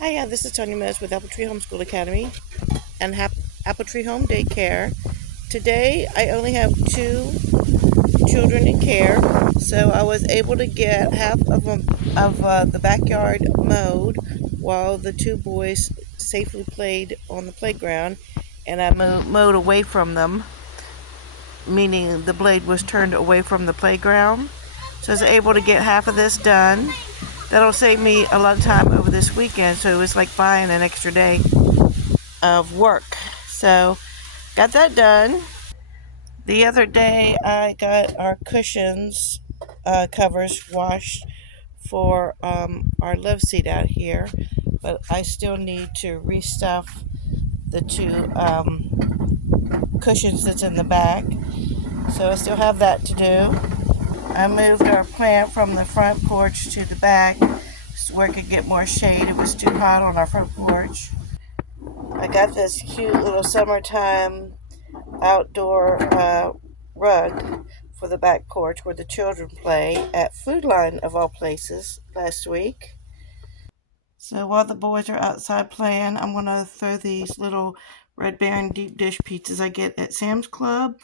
Hi, this is Tanya Mills with Apple Tree Homeschool Academy and Apple Tree Home Daycare. Today, I only have 2 children in care, so I was able to get half of the backyard mowed while the 2 boys safely played on the playground, and I mowed away from them, meaning the blade was turned away from the playground. So I was able to get half of this done. That'll save me a lot of time over this weekend, so it was like buying an extra day of work. So got that done. The other day I got our cushions covers washed for our love seat out here, but I still need to restuff the 2 cushions that's in the back, so I still have that to do. I moved our plant from the front porch to the back where it could get more shade. It was too hot on our front porch. I got this cute little summertime outdoor rug for the back porch where the children play at Food Line, of all places, last week. So while the boys are outside playing, I'm going to throw these little Red Baron deep dish pizzas I get at Sam's Club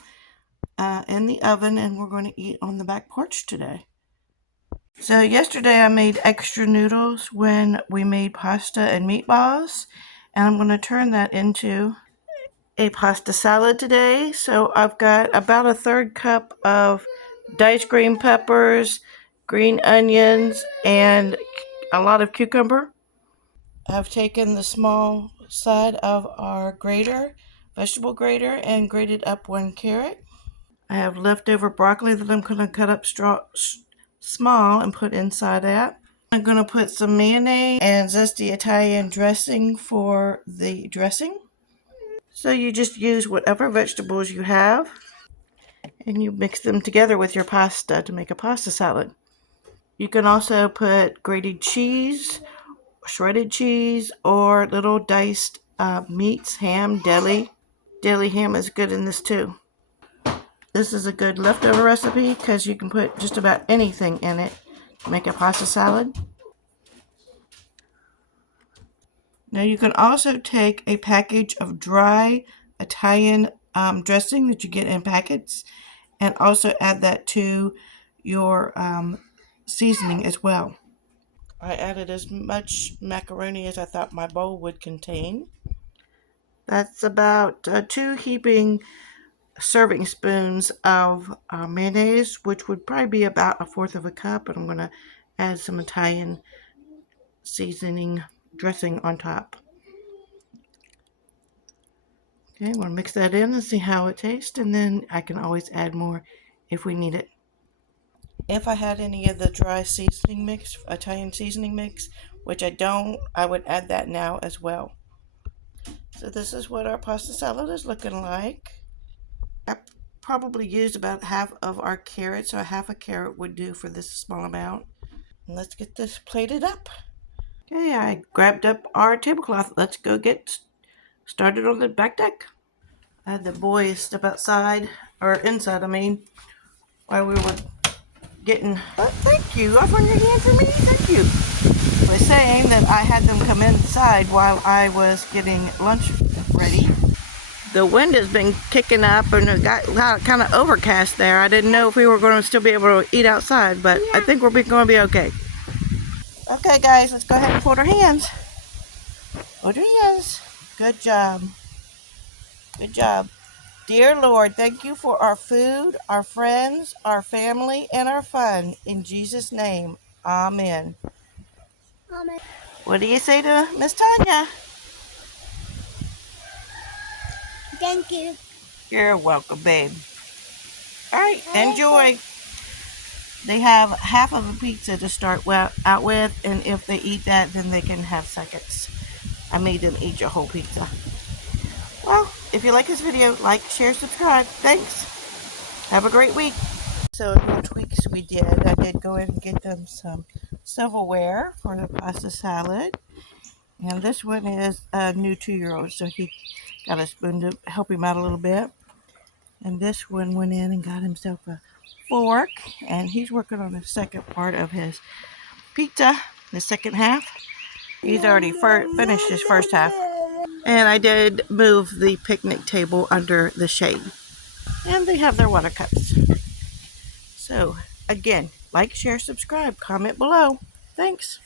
in the oven, and we're going to eat on the back porch today. So yesterday I made extra noodles when we made pasta and meatballs, and I'm going to turn that into a pasta salad today. So I've got about a 1/3 cup of diced green peppers, green onions, and a lot of cucumber. I've taken the small side of our vegetable grater, and grated up 1 carrot. I have leftover broccoli that I'm going to cut up small and put inside that. I'm going to put some mayonnaise and zesty Italian dressing for the dressing. So you just use whatever vegetables you have and you mix them together with your pasta to make a pasta salad. You can also put grated cheese, shredded cheese, or little diced meats, ham, deli. Deli ham is good in this too. This is a good leftover recipe because you can put just about anything in it to make a pasta salad. Now you can also take a package of dry Italian dressing that you get in packets and also add that to your seasoning as well. I added as much macaroni as I thought my bowl would contain. That's about 2 heaping serving spoons of mayonnaise, which would probably be about 1/4 of a cup, and I'm going to add some Italian seasoning dressing on top. Okay, I'm going to mix that in and see how it tastes, and then I can always add more if we need it. If I had any of the dry seasoning mix, Italian seasoning mix, which I don't, I would add that now as well. So this is what our pasta salad is looking like. I probably used about half of our carrot, so half a carrot would do for this small amount. And let's get this plated up. Okay, I grabbed up our tablecloth. Let's go get started on the back deck. I had the boys step outside, or inside, while we were getting... Oh, thank you. Offering your hand for me. Thank you. I was saying that I had them come inside while I was getting lunch ready. The wind has been kicking up and it got kind of overcast there. I didn't know if we were going to still be able to eat outside, but I think we're going to be okay. Okay, guys, let's go ahead and fold our hands. Fold your hands. Good job. Good job. Dear Lord, thank you for our food, our friends, our family, and our fun. In Jesus' name, amen. Amen. What do you say to Miss Tanya? Thank you. You're welcome, babe. All right, enjoy. They have half of a pizza to start out with, and if they eat that, then they can have seconds. I made them eat your whole pizza. Well, if you like this video, like, share, subscribe. Thanks. Have a great week. So no tweaks we did. I did go in and get them some silverware for the pasta salad. And this one is a new 2-year-old, so he got a spoon to help him out a little bit. And this one went in and got himself a fork, and he's working on the second part of his pizza, the second half. He's already finished his first half. And I did move the picnic table under the shade. And they have their water cups. So, again, like, share, subscribe, comment below. Thanks.